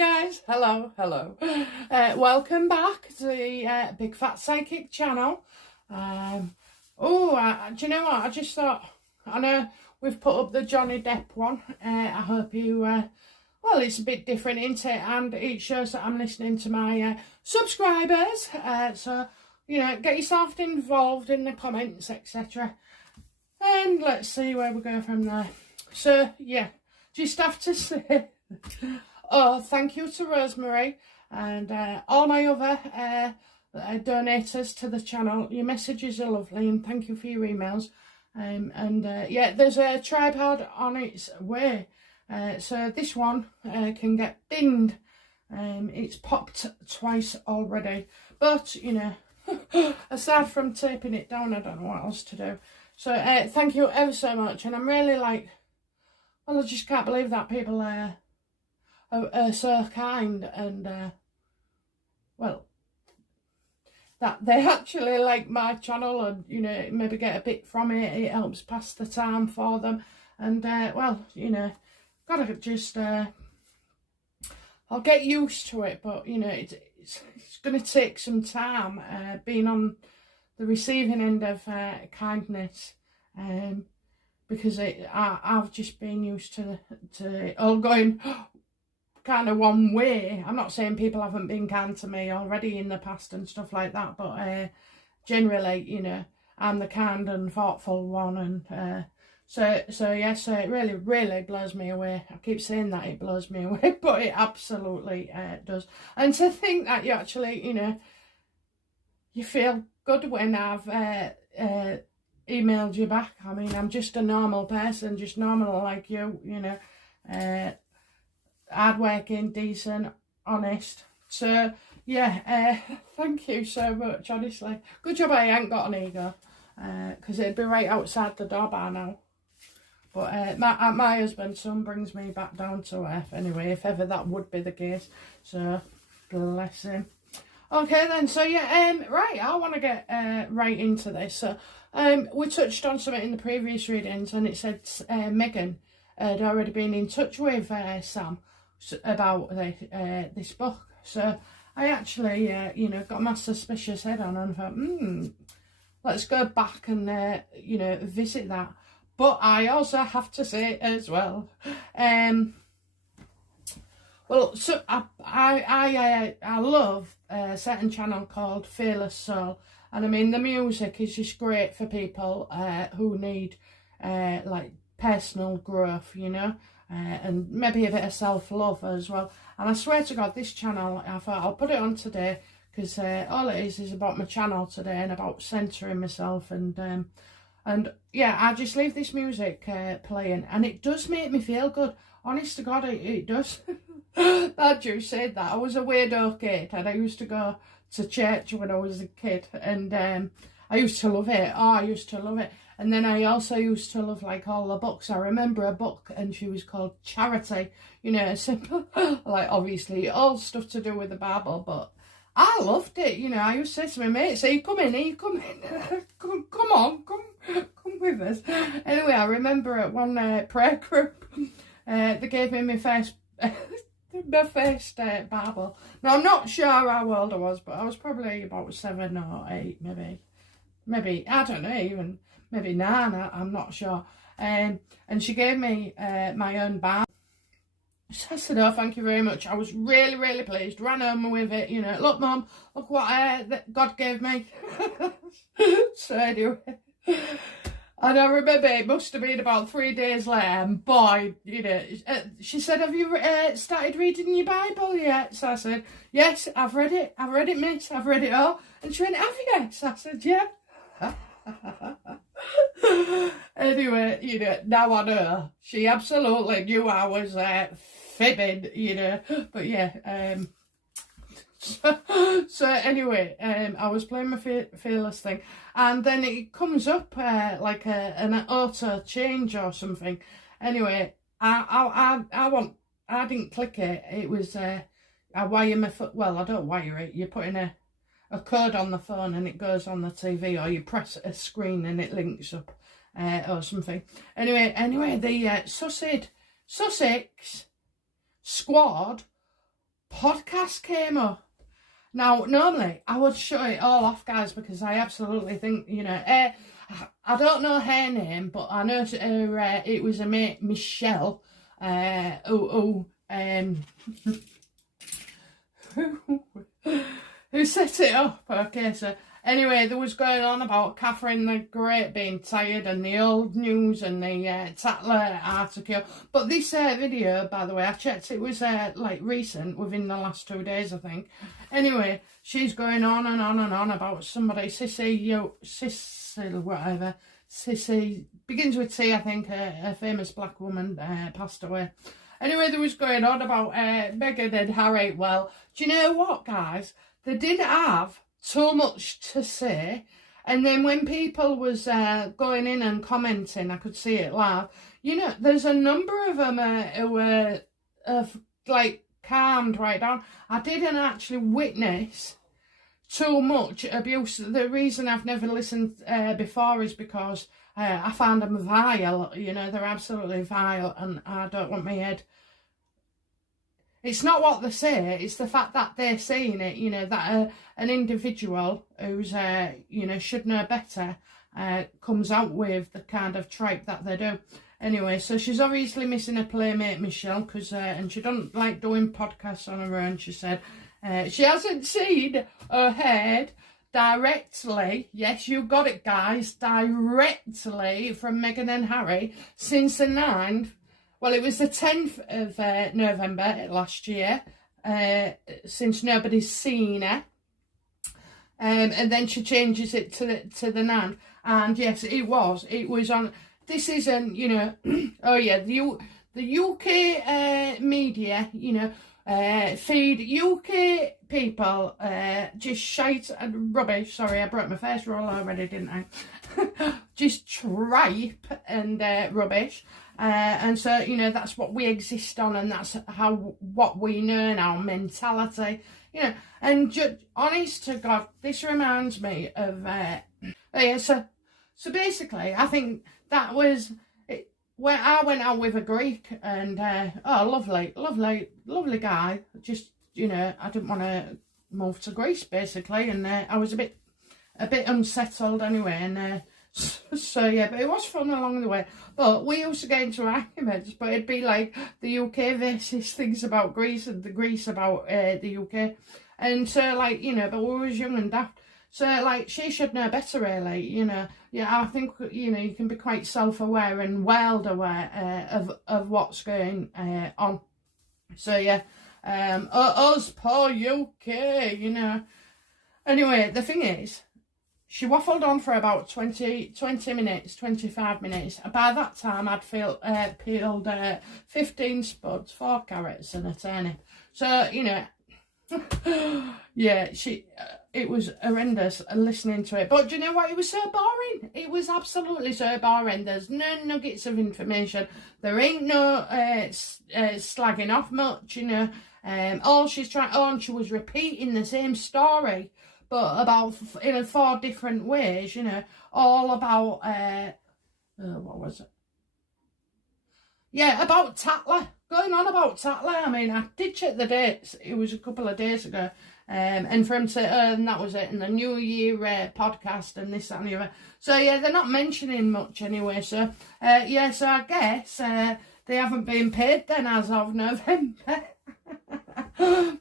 guys, hello. Welcome back to the Big Fat Psychic channel. Do you know what? I just thought, I know we've put up the Johnny Depp one. I hope you, well, it's a bit different, isn't it? And it shows that I'm listening to my subscribers. So, you know, get yourself involved in the comments, etc. And let's see where we go from there. So, yeah, just have to say... Oh, thank you to Rosemary and all my other donators to the channel. Your messages are lovely and thank you for your emails. Yeah, there's a tripod on its way. So this one can get binned. It's popped twice already. But, you know, aside from taping it down, I don't know what else to do. So thank you ever so much. And I'm really like, well, I just can't believe that people are so kind and well, that they actually like my channel and, you know, maybe get a bit from it. It helps pass the time for them. And well, you know, gotta just I'll get used to it, but you know, it's gonna take some time being on the receiving end of kindness, because I've just been used to it all going kind of one way. I'm not saying people haven't been kind to me already in the past and stuff like that, but generally, you know, I'm the kind and thoughtful one, and so yes, it really blows me away. I keep saying that it blows me away, but it absolutely does. And to think that you actually, you know, you feel good when I've emailed you back. I mean, I'm just a normal person, just normal like you know, hardworking, decent, honest. So yeah, thank you so much, honestly. Good job I ain't got an ego, because it'd be right outside the door by now. But my husband's son brings me back down to earth anyway, if ever that would be the case. So bless him. Okay then, so yeah, right, I want to get right into this. So we touched on something in the previous readings, and it said Meghan had already been in touch with Sam about this book. So I actually, you know, got my suspicious head on and thought, let's go back and, you know, visit that. But I also have to say as well, well, so I love a certain channel called Fearless Soul. And I mean, the music is just great for people who need, like, personal growth, you know, and maybe a bit of self-love as well. And I swear to God, this channel, I thought I'll put it on today, because all it is about my channel today and about centering myself, and yeah, I just leave this music playing, and it does make me feel good. Honest to God, it does. That you said that. I was a weirdo kid, and I used to go to church when I was a kid, and I used to love it. Oh, I used to love it. And then I also used to love, like, all the books. I remember a book, and she was called Charity. You know, simple, like, obviously, all stuff to do with the Bible, but I loved it. You know, I used to say to my mates, "Are you coming? Are you coming? come on, come with us." Anyway, I remember at one prayer group, they gave me my first Bible. Now, I'm not sure how old I was, but I was probably about 7 or 8, maybe, I don't know, even maybe 9, I'm not sure. And she gave me my own Bible. So I said, oh, thank you very much. I was really pleased. Ran home with it, you know. Look, Mum, look what that God gave me. So anyway, and I remember it must have been about 3 days later, and boy, you know, she said, have you started reading your Bible yet? So I said, yes, I've read it, miss, I've read it all. And she went, have you? So I said, yeah. Anyway, you know, now I know she absolutely knew I was fibbing, you know. But yeah, so anyway, I was playing my Fearless thing, and then it comes up like an auto change or something. Anyway, I didn't click it. It was I wire my foot. Well, I don't wire it. You're putting a code on the phone and it goes on the TV, or you press a screen and it links up or something. Anyway, the Sussex squad podcast came up. Now, normally, I would shut it all off, guys, because I absolutely think, you know, I don't know her name, but I know it was a mate, Michelle, who set it up. Okay, so anyway, there was going on about Catherine the Great being tired and the old news and the Tatler article. But this video, by the way, I checked, it was like recent, within the last 2 days, I think. Anyway, she's going on and on and on about somebody, Sissy, whatever. Sissy, begins with C, I think, a famous black woman passed away. Anyway, there was going on about Meghan and Harry. Well, do you know what, guys? They did have so much to say, and then when people was going in and commenting, I could see it live. You know, there's a number of them who were like calmed right down. I didn't actually witness too much abuse. The reason I've never listened before is because I found them vile. You know, they're absolutely vile, and I don't want my head. It's not what they say, it's the fact that they're saying it, you know, that an individual who's, you know, should know better, comes out with the kind of tripe that they do. Anyway, so she's obviously missing a playmate, Michelle, because, and she doesn't like doing podcasts on her own, she said. She hasn't seen or heard directly, yes, you got it, guys, directly from Meghan and Harry since the 9th. Well, it was the 10th of November last year, since nobody's seen her. And then she changes it to the 9th. And yes, it was on, this isn't, you know, oh yeah, the UK media, you know, feed UK people just shite and rubbish. Sorry, I broke my first roll already, didn't I? Just tripe and rubbish. And so, you know, that's what we exist on, and that's what we know now, mentality, you know. And honest to God, this reminds me of, yeah, so basically, I think that was it, when I went out with a Greek, and, oh, lovely guy, just, you know, I didn't want to move to Greece, basically, and I was a bit unsettled anyway, and, so yeah, but it was fun along the way. But we used to get into arguments, but it'd be like the UK versus things about Greece, and the Greece about the UK. And so, like, you know, but we was young and daft. So, like, she should know better, really, you know. Yeah, I think, you know, you can be quite self-aware and well aware of what's going on. So, yeah, us poor UK, you know. Anyway, the thing is, she waffled on for about 20 minutes, 25 minutes. By that time, I'd peeled 15 spuds, 4 carrots and a turnip. So, you know, yeah, it was horrendous listening to it. But do you know what? It was so boring. It was absolutely so boring. There's no nuggets of information. There ain't no slagging off much, you know. All she's trying, and she was repeating the same story, but about in 4 different ways, you know, all about, what was it? Yeah, about Tatler, going on about Tatler. I mean, I did check the dates, it was a couple of days ago, and for him to, and that was it, and the New Year podcast and this, that and the other. So yeah, they're not mentioning much anyway, so, yeah, so I guess, they haven't been paid then as of November.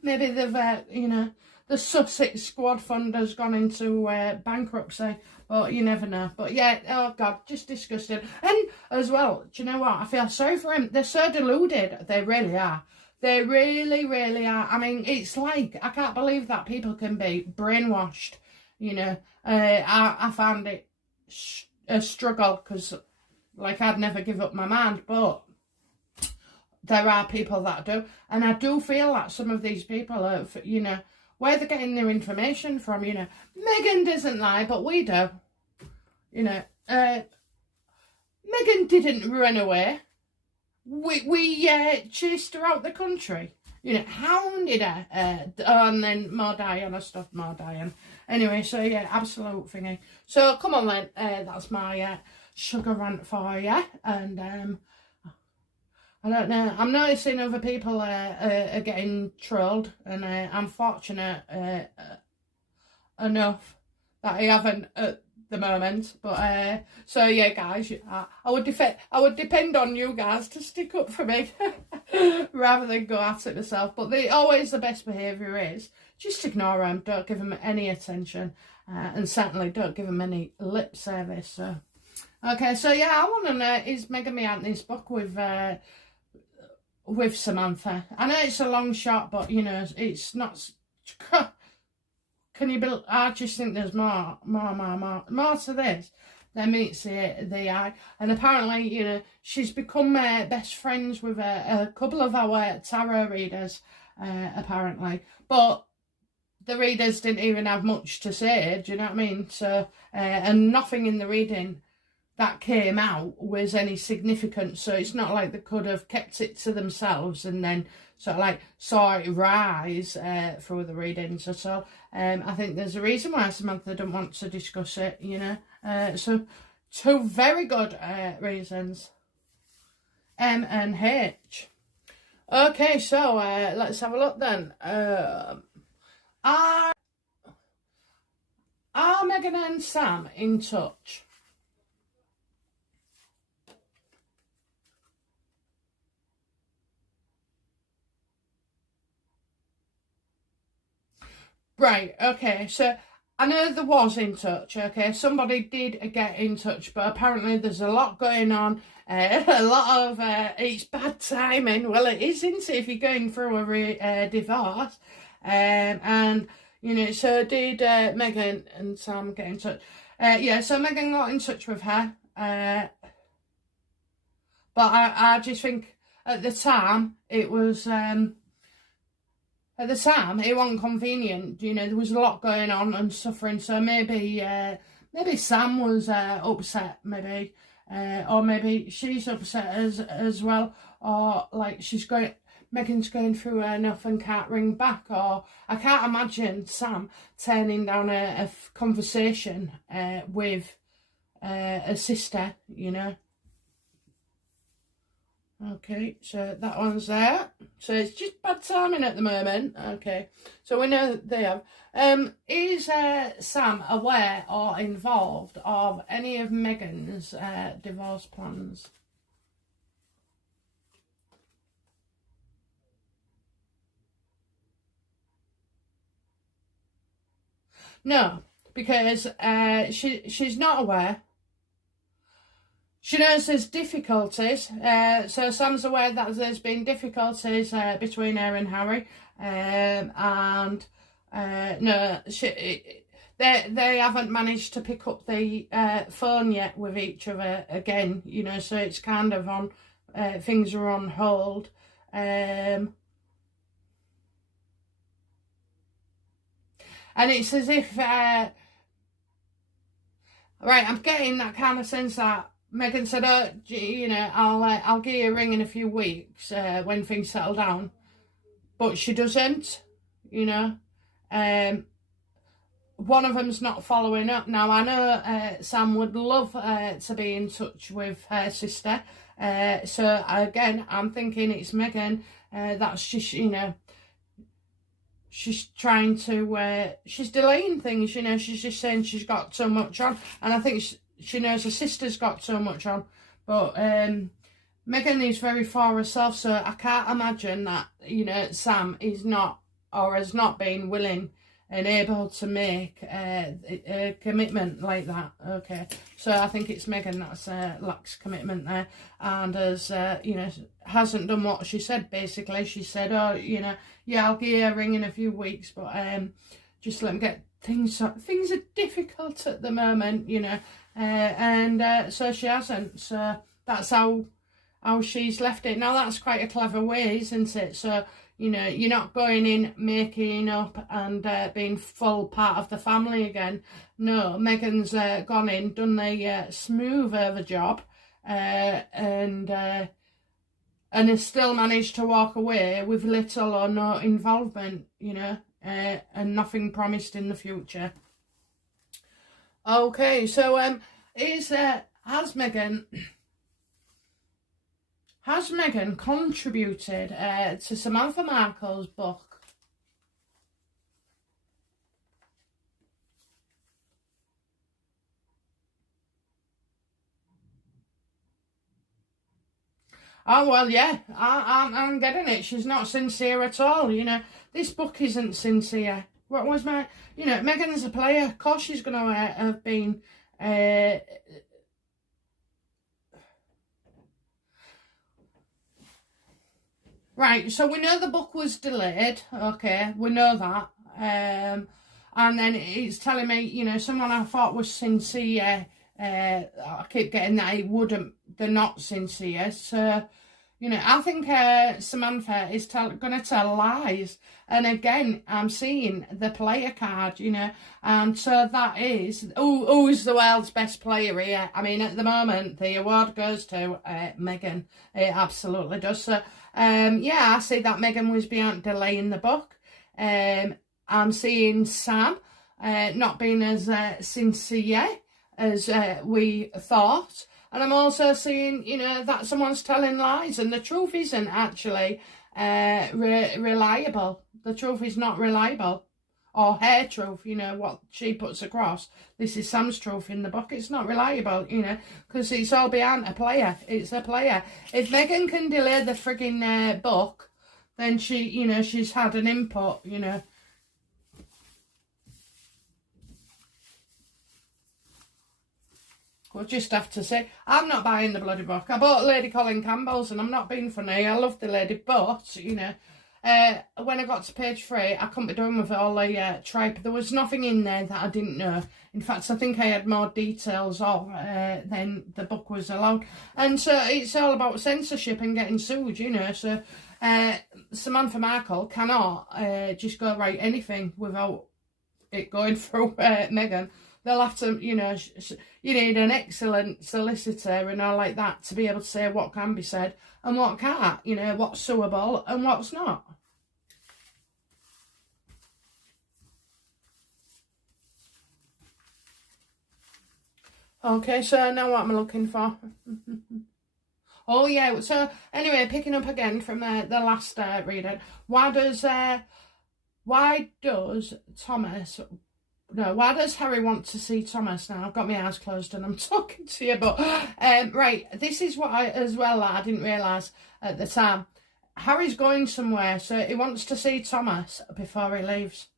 Maybe they've, you know, the Sussex squad fund has gone into bankruptcy, but you never know. But yeah, oh God, just disgusting. And as well, do you know what? I feel sorry for him. They're so deluded. They really are. They really, really are. I mean, it's like, I can't believe that people can be brainwashed, you know. I found it a struggle because, like, I'd never give up my mind, but there are people that do. And I do feel that some of these people are, you know, where they're getting their information from, you know. Meghan doesn't lie, but we do. You know, Meghan didn't run away. We chased her out the country. You know, hounded her. And then more Diana stuff, more Diana. Anyway, so yeah, absolute thingy. So come on then, that's my sugar rant for you. And I don't know. I'm noticing other people are getting trolled, and I'm fortunate enough that I haven't at the moment. But so yeah, guys, I would depend on you guys to stick up for me rather than go at it myself. But always the best behaviour is just ignore them. Don't give them any attention, and certainly don't give them any lip service. So okay, so yeah, I want to know, is Meghan me this book with Samantha? I know it's a long shot, but you know it's not. Can you believe? I just think there's more to this than meets the eye. And apparently, you know, she's become best friends with a couple of our tarot readers, apparently. But the readers didn't even have much to say, do you know what I mean? So, and nothing in the reading that came out was any significant. So it's not like they could have kept it to themselves and then sort of like saw it rise through the readings or so. I think there's a reason why Samantha didn't want to discuss it, you know. So two very good reasons. M and H. Okay, so let's have a look then. Are Meghan and Sam in touch? Right, okay, so I know there was in touch, okay, somebody did get in touch, but apparently there's a lot going on, a lot of, it's bad timing. Well, it is, isn't it, if you're going through a divorce, and, you know, so did Meghan and Sam get in touch. Yeah, so Meghan got in touch with her, but I just think at the time, it was, at the time, it wasn't convenient. You know, there was a lot going on and suffering. So maybe Sam was upset, maybe, or maybe she's upset as well, or like Meghan's going through enough and can't ring back. Or I can't imagine Sam turning down a conversation with a sister. You know. Okay, so that one's there. So it's just bad timing at the moment. Okay, so we know they have. Is Sam aware or involved of any of Meghan's divorce plans? No, because she's not aware. She knows there's difficulties, so Sam's aware that there's been difficulties between her and Harry, and no, they haven't managed to pick up the phone yet with each other again, you know, so it's kind of on, things are on hold. And it's as if, right, I'm getting that kind of sense that Meghan said, oh, you know, I'll give you a ring in a few weeks when things settle down. But she doesn't, you know. One of them's not following up. Now, I know Sam would love to be in touch with her sister. So, again, I'm thinking it's Meghan. That's just, you know, she's trying to, she's delaying things, you know. She's just saying she's got so much on. And I think she knows her sister's got so much on, but Meghan is very for herself, so I can't imagine that, you know, Sam is not, or has not been willing and able to make a commitment like that. Okay, so I think it's Meghan that's lacks commitment there, and has, you know, hasn't done what she said. Basically, she said, oh, you know, yeah, I'll give you a ring in a few weeks, but just let me get things are difficult at the moment, you know. So she hasn't. So that's how she's left it. Now that's quite a clever way, isn't it? So, you know, you're not going in, making up and being full part of the family again. No, Meghan's gone in, done the smooth over job, and has still managed to walk away with little or no involvement, you know, and nothing promised in the future. Okay, so has Meghan Has Meghan contributed to Samantha Markle's book? Oh, well, yeah, I'm getting it. She's not sincere at all, you know. This book isn't sincere. What was my... You know, Meghan's a player. Of course she's going to have been... Right, so we know the book was delayed. Okay, we know that. And then it's telling me, you know, someone I thought was sincere. I keep getting that it wouldn't... They're not sincere, so... You know, I think Samantha is going to tell lies. And again, I'm seeing the player card, you know. And so that is, who's the world's best player here? I mean, at the moment, the award goes to Meghan. It absolutely does. So, yeah, I see that Meghan was behind delaying the book. I'm seeing Sam not being as sincere as we thought. And I'm also seeing, you know, that someone's telling lies and the truth isn't actually reliable. The truth is not reliable. Or her truth, you know, what she puts across. This is Sam's truth in the book. It's not reliable, you know, because it's all behind a player. It's a player. If Meghan can delay the frigging book, then she, you know, she's had an input, you know. We'll just have to say, I'm not buying the bloody book. I bought Lady Colin Campbell's and I'm not being funny. I love the lady, but, you know, when I got to page 3, I couldn't be doing with all the tripe. There was nothing in there that I didn't know. In fact, I think I had more details of than the book was allowed. And so it's all about censorship and getting sued, you know. So Samantha Markle cannot just go write anything without it going through Meghan. They'll have to, you know, you need an excellent solicitor and all like that to be able to say what can be said and what can't, you know, what's suable and what's not. Okay, so now what am I looking for? Oh, yeah, so anyway, picking up again from the last reading, why does Harry want to see Thomas now? I've got my eyes closed and I'm talking to you, but right, this is what I didn't realise at the time. Harry's going somewhere, so he wants to see Thomas before he leaves.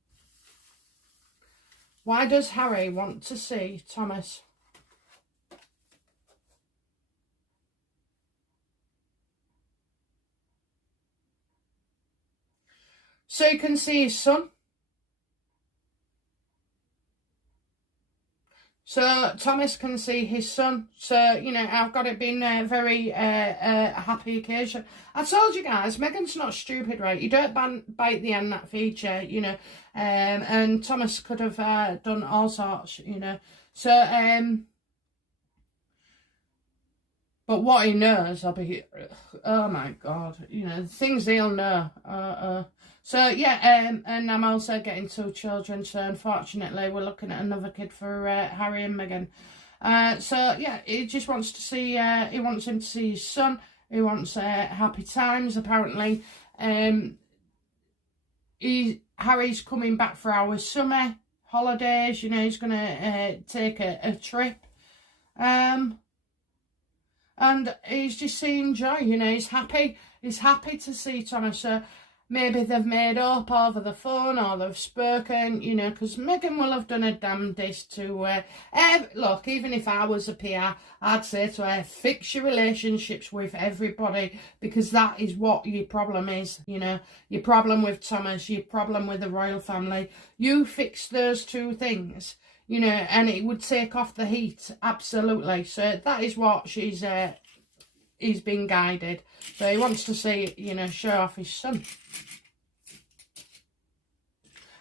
Why does Harry want to see Thomas? So he can see his son. So Thomas can see his son. So, you know, I've got it being a very happy occasion. I told you guys, Meghan's not stupid, right? You don't bite the hand that feeds you, you know. And Thomas could have done all sorts, you know. So, but what he knows, oh my God, you know, the things he'll know. So, yeah, and I'm also getting 2 children, so unfortunately we're looking at another kid for Harry and Meghan. So, yeah, he just wants to see, he wants him to see his son. He wants happy times, apparently. Harry's coming back for our summer holidays, you know, he's going to take a trip. And he's just seeing joy, you know, he's happy to see Thomas. So maybe they've made up over the phone or they've spoken, you know, because Meghan will have done her damnedest to, look, even if I was a PR, I'd say to her, fix your relationships with everybody, because that is what your problem is, you know, your problem with Thomas, your problem with the royal family. You fix those 2 things, you know, and it would take off the heat, absolutely. So that is what he's been guided. So he wants to see, you know, show off his son.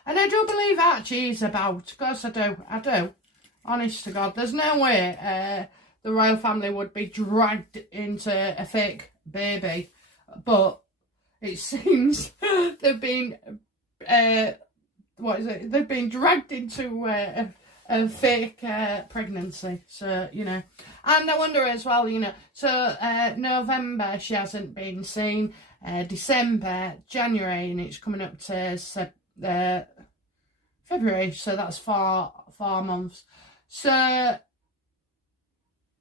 And I do believe Archie's about. Of course I do. Honest to God. There's no way the royal family would be dragged into a fake baby. But it seems they've been, they've been dragged into a fake pregnancy. So, you know, and I wonder as well, you know, so November she hasn't been seen, December, January, and it's coming up to February, so that's 4 months. So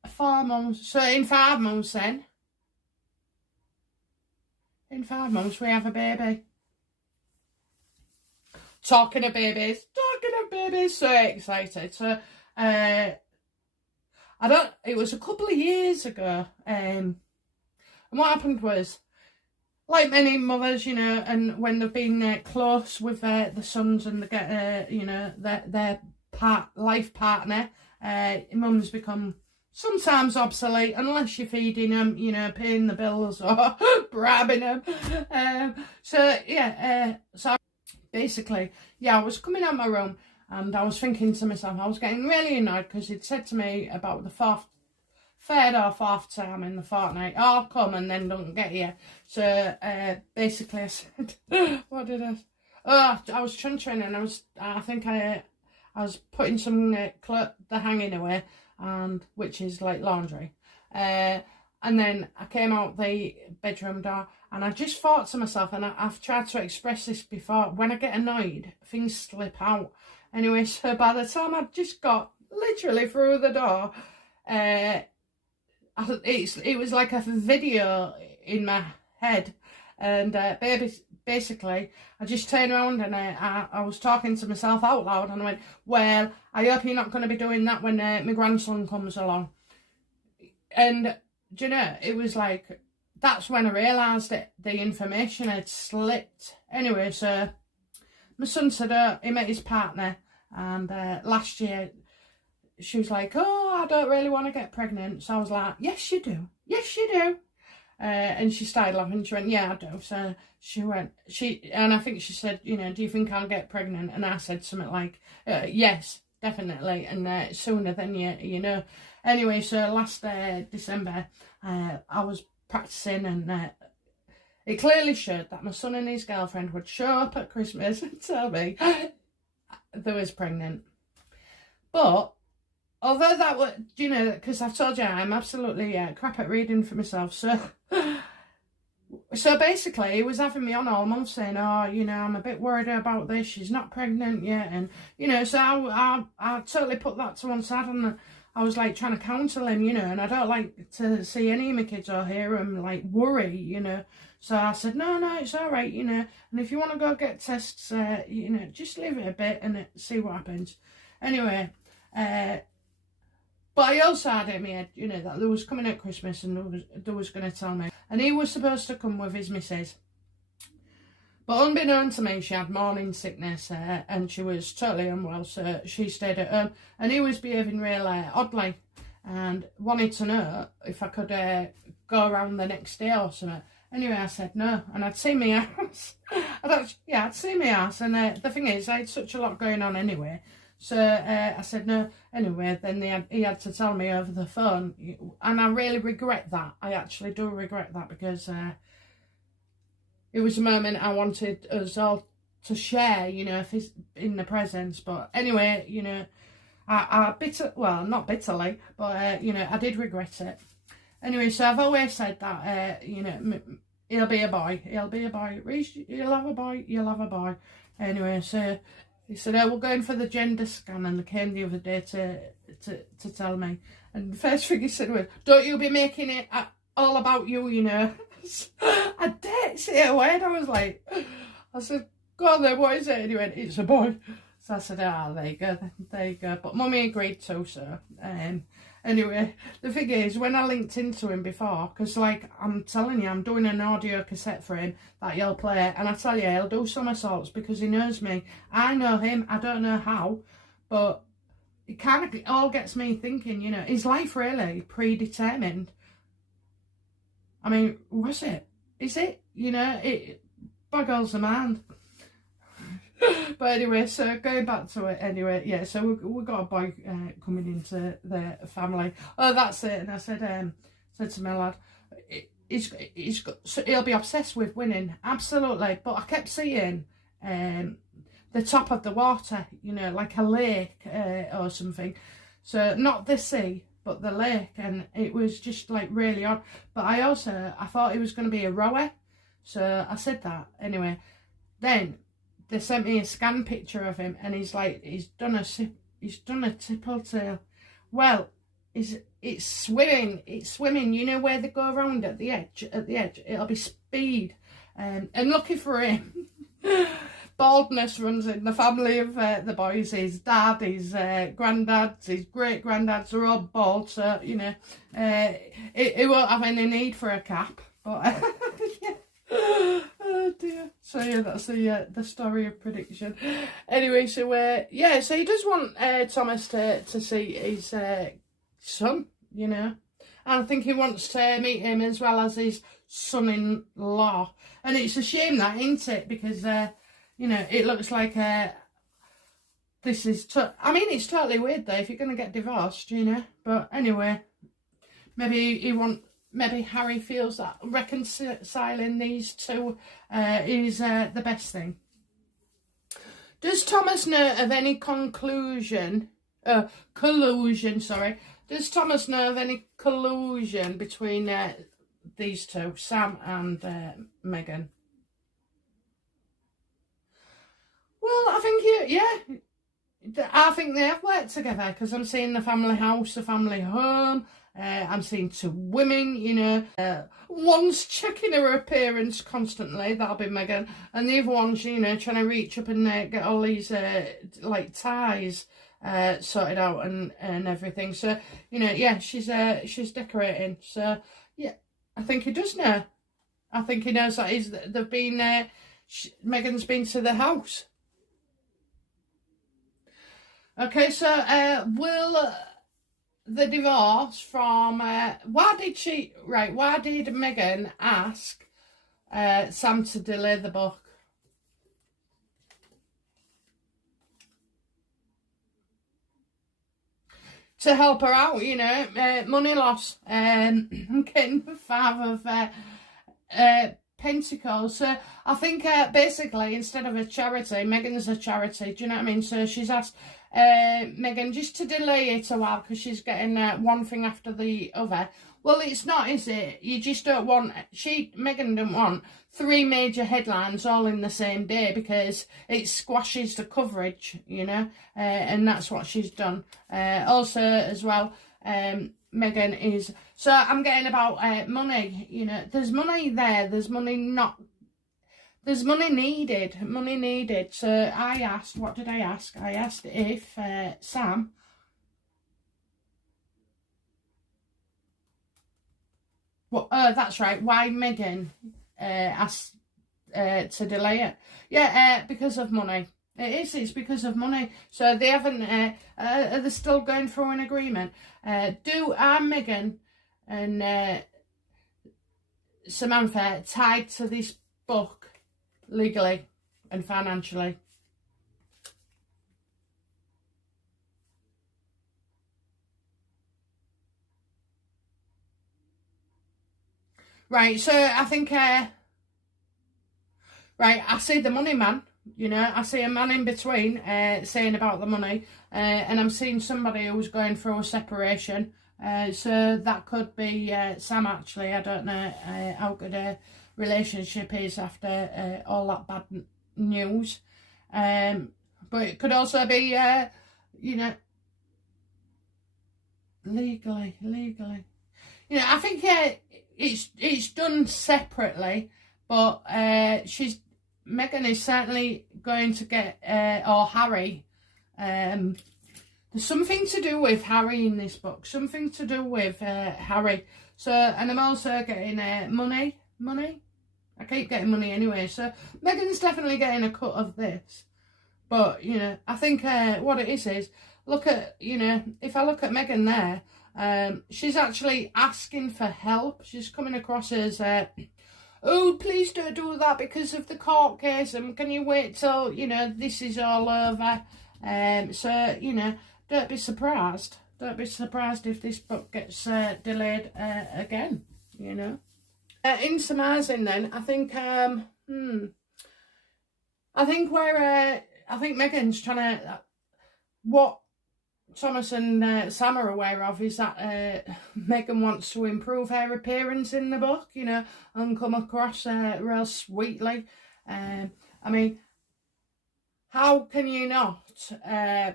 4 months, so in 5 months then, in 5 months we have a baby. Talking of babies, so excited. So it was a couple of years ago, and what happened was, like many mothers, you know, and when they've been close with the sons and they get, you know, their life partner, mums become sometimes obsolete unless you're feeding them, you know, paying the bills or grabbing them. So basically, I was coming out my room and I was thinking to myself, I was getting really annoyed because he'd said to me about the third or fourth time in the fortnight, I'll come and then don't get here. So basically I said, what did I? Oh, I was chuntering and I think I was putting some the hanging away, and which is like laundry. And then I came out the bedroom door and I just thought to myself, and I've tried to express this before, when I get annoyed, things slip out. Anyway, so by the time I just got literally through the door, it was like a video in my head. And basically, I just turned around and I was talking to myself out loud and I went, well, I hope you're not going to be doing that when my grandson comes along. And, do you know, it was like, that's when I realised that the information had slipped. Anyway, so my son said he met his partner, and last year she was like, oh, I don't really want to get pregnant. So I was like, yes, you do. Yes, you do. And she started laughing. She went, yeah, I do. So and I think she said, you know, do you think I'll get pregnant? And I said something like, yes, definitely. And sooner than you know. Anyway, so last December, I was practicing, and it clearly showed that my son and his girlfriend would show up at Christmas and tell me they was pregnant. But although that was, you know, because I've told you I'm absolutely crap at reading for myself, so basically he was having me on all month saying, oh, you know, I'm a bit worried about this, she's not pregnant yet, and, you know, so I totally put that to one side, and I was like trying to counsel him, you know, and I don't like to see any of my kids or hear them like worry, you know. So I said, no, it's all right, you know, and if you want to go get tests, you know, just leave it a bit and see what happens. Anyway, but I also had it in my head, you know, that there was coming at Christmas and they was going to tell me. And he was supposed to come with his missus. But unbeknown to me, she had morning sickness and she was totally unwell, so she stayed at home. And he was behaving really oddly and wanted to know if I could go around the next day or something. Anyway, I said no, and I'd seen my ass. I'd seen my ass, and the thing is, I had such a lot going on anyway. So I said no. Anyway, then he had to tell me over the phone, and I really regret that. I actually do regret that, because it was a moment I wanted us all to share, you know, in the presence. But anyway, you know, not bitterly, but, you know, I did regret it. Anyway, so I've always said that, you know, he'll be a boy. He'll be a boy. You'll have a boy. You'll have a boy. Anyway, so he said, oh, we're going for the gender scan. And they came the other day to tell me. And the first thing he said was, don't you be making it all about you, you know. I didn't say a word. I said, go on then, what is it? And he went, it's a boy. So I said, there you go. But Mummy agreed to, so. Anyway, the thing is, when I linked into him before, because, like, I'm telling you, I'm doing an audio cassette for him that he'll play, and I tell you, he'll do somersaults because he knows me. I know him, I don't know how, but it kind of all gets me thinking, you know, is life really predetermined? I mean, was it? Is it? You know, it boggles the mind. But anyway, so going back to it anyway, yeah, so we got a boy coming into the family. Oh, that's it. And I said to my lad, he'll be obsessed with winning, absolutely. But I kept seeing the top of the water, you know, like a lake or something. So not the sea, but the lake, and it was just like really odd. But I thought he was going to be a rower, so I said that anyway. Then they sent me a scan picture of him, and he's done a tipple tail. Well, it's swimming. You know where they go around at the edge. It'll be speed, and lucky for him, baldness runs in the family of the boys. His dad, his granddads, his great granddads are all bald, so you know, he won't have any need for a cap. But yeah. Oh dear. So yeah, that's the story of prediction. Anyway, so yeah, so he does want Thomas to see his son, you know, and I think he wants to meet him as well as his son-in-law. And it's a shame that, isn't it? Because you know, it looks like this is I mean, it's totally weird though if you're going to get divorced, you know. But anyway, maybe Harry feels that reconciling these two is the best thing. Does Thomas know of any collusion, sorry. Does Thomas know of any collusion between these two, Sam and Meghan? Well, I think, yeah, I think they have worked together, because I'm seeing the family house, the family home. I'm seeing two women, you know, one's checking her appearance constantly, that'll be Meghan, and the other one's, you know, trying to reach up and get all these like ties sorted out and everything. So, you know, yeah, she's decorating. So yeah, I think he does know. I think he knows that they've been Meghan's been to the house. Okay, so will the divorce from why did Meghan ask Sam to delay the book? To help her out, you know, money loss, getting 5 of Pentacles. So I think basically, instead of a charity, Meghan's a charity, do you know what I mean? So she's asked Meghan just to delay it a while, because she's getting one thing after the other. Well, it's not, is it? You just don't want, Meghan don't want 3 major headlines all in the same day, because it squashes the coverage, you know, and that's what she's done. Also, as well, Meghan is, so I'm getting about money, you know, there's money there, there's money needed. So I asked, what did I ask? I asked if Sam that's right, why Meghan asked to delay it. Yeah, because of money. It's because of money. So they haven't, are they still going through an agreement? Are Meghan and Samantha tied to this book legally and financially? Right, so I think, right, I see the money man, you know, I see a man in between saying about the money, and I'm seeing somebody who's going through a separation, so that could be Sam, actually. I don't know how good a relationship is after all that bad news, but it could also be, you know, legally, you know, I think it's done separately, but Meghan is certainly going to get, or Harry, there's something to do with Harry in this book, something to do with Harry. So, and I'm also getting money. I keep getting money anyway, so Meghan's definitely getting a cut of this. But, you know, I think what it is, look at, you know, if I look at Meghan there, she's actually asking for help. She's coming across as, oh, please don't do that because of the court case, and can you wait till, you know, this is all over. So, you know, don't be surprised. Don't be surprised if this book gets delayed again, you know. In surmising then, I think, I think where I think Meghan's trying to, what Thomas and Sam are aware of is that Meghan wants to improve her appearance in the book, you know, and come across real sweetly. I mean, how can you not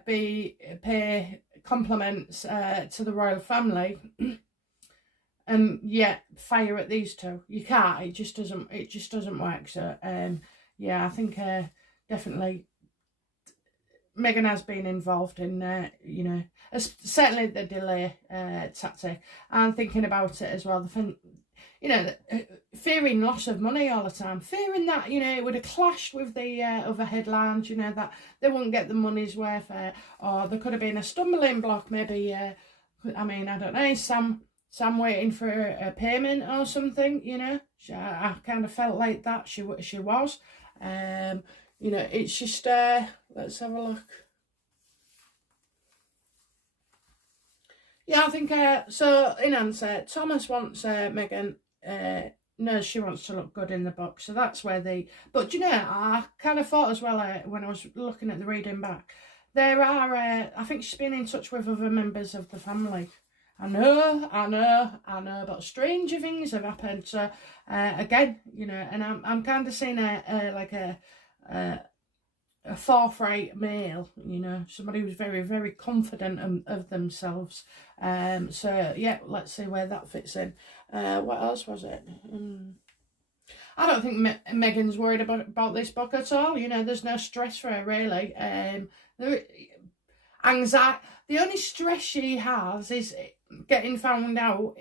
pay compliments to the royal family and yet fire at these two? You can't. It just doesn't work. So yeah, I think definitely Meghan has been involved in, you know, certainly the delay tactic. And thinking about it as well, you know, fearing loss of money all the time, fearing that, you know, it would have clashed with the other headlines, you know, that they wouldn't get the money's worth, or there could have been a stumbling block, maybe, I mean, I don't know, Sam waiting for a payment or something, you know. I kind of felt like that she was. You know, it's just, let's have a look. Yeah, I think, so in answer, Thomas wants Meghan, knows she wants to look good in the book. So that's where but you know, I kind of thought as well, when I was looking at the reading back, there are, I think she's been in touch with other members of the family. I know, but stranger things have happened. So, again, you know, and I'm kind of seeing like a forthright male, you know, somebody who's very, very confident of themselves. So yeah, let's see where that fits in. What else was it? I don't think Meghan's worried about this book at all. You know, there's no stress for her really. Anxiety. The only stress she has is getting found out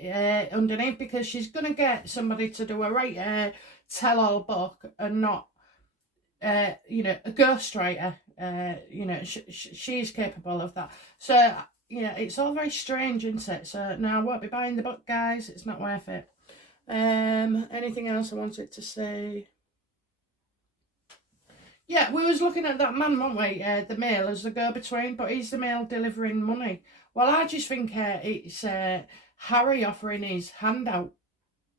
underneath, because she's gonna get somebody to do a right tell-all book and not you know, a ghostwriter. You know, she's capable of that. So yeah, it's all very strange, isn't it? So no, I won't be buying the book, guys. It's not worth it. Anything else I wanted to say? Yeah, we was looking at that man, weren't we? The mail as the go-between, but he's the mail delivering money. Well, I just think it's Harry offering his handout.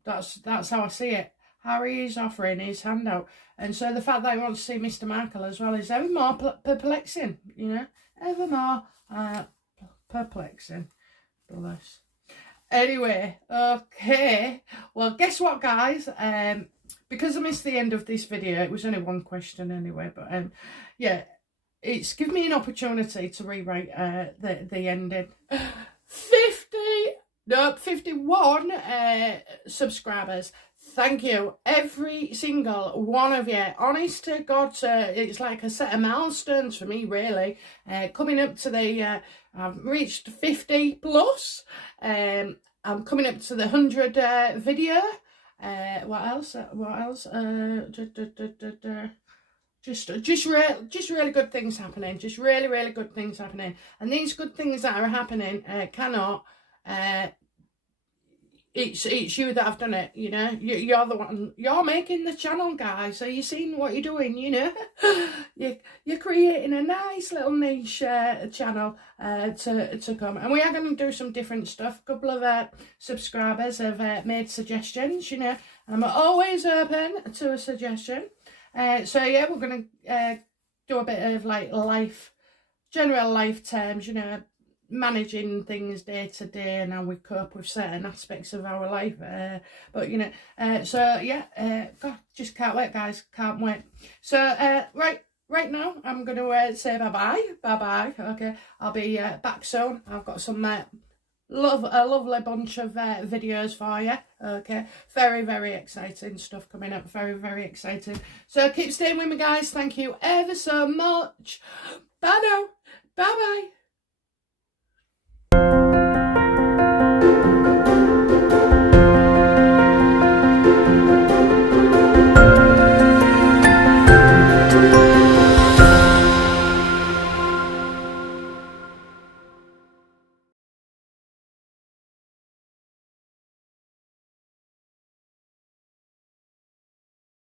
That's how I see it. Harry is offering his handout. And so the fact that he wants to see Mr. Markle as well is ever more perplexing, you know? Ever more perplexing. Bless. Anyway, okay. Well, guess what, guys? Because I missed the end of this video, it was only one question anyway, but yeah, it's given me an opportunity to rewrite the ending. 51 subscribers. Thank you, every single one of you. Honest to God, it's like a set of milestones for me, really. Coming up to the, I've reached 50 plus. I'm coming up to the 100 video. What else? Just really good things happening. Just really, really good things happening. And these good things that are happening cannot. It's you that have done it, you know. You're the one. You're making the channel, guys. So you're seeing what you're doing, you know. You're creating a nice little niche channel to come, and we are going to do some different stuff. A couple of subscribers have made suggestions, you know. I'm always open to a suggestion. So yeah, we're going to do a bit of like general life terms, you know, managing things day to day and how we cope with certain aspects of our life, but you know, so yeah, God, just can't wait, guys, can't wait. So right now I'm gonna say bye. Okay, I'll be back soon. I've got some a lovely bunch of videos for you. Okay, very, very exciting stuff coming up, very, very exciting. So keep staying with me, guys. Thank you ever so much. Bye now.